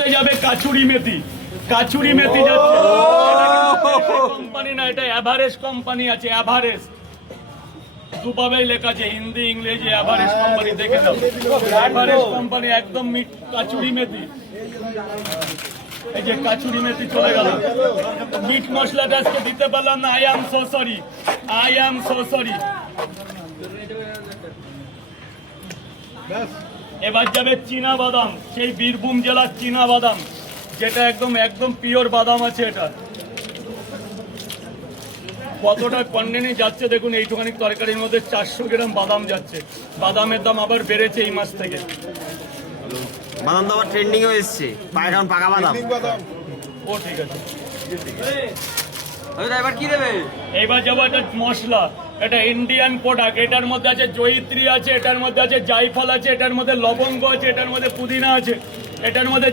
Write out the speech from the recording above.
যাবে কাচুরি মেথি, কাচুরি মেথি যাচ্ছে কোম্পানি না, এটা এভারেস্ট কোম্পানি আছে, এভারেস্ট দুভাবেই লেখা আছে, হিন্দি ইংরেজি। এভারেস্ট কোম্পানি দেখে দাও, এভারেস্ট কোম্পানি একদম মিট কাচুরি মেথি। এই যে কাচুরি মেথি চলে গেল, মিট মশলাটা আজকে দিতে পারলাম না, I am so sorry, I am so sorry. এবার যাবে চীনা বাদাম, সেই বীরভূম জেলার চীনা বাদাম, যেটা একদম একদম পিওর বাদাম আছে। এটা কতটা কন্টেনে যাচ্ছে দেখুন, এইটুখানি তরকারির মধ্যে 400 গ্রাম বাদাম যাচ্ছে। বাদামের দাম আবার বেড়েছে এই মাস থেকে। বাদাম তো আবার ট্রেন্ডিং হয়ে এসছে, এখন পাকা বাদাম। ও ঠিক আছে, এবার কি দেবে? এবার যাবো একটা মশলা, এটা ইন্ডিয়ান প্রোডাক্ট। এটার মধ্যে আছে জয়িত্রী আছে, এটার মধ্যে আছে জায়ফল আছে, এটার মধ্যে লবঙ্গ আছে, এটার মধ্যে পুদিনা আছে, এটার মধ্যে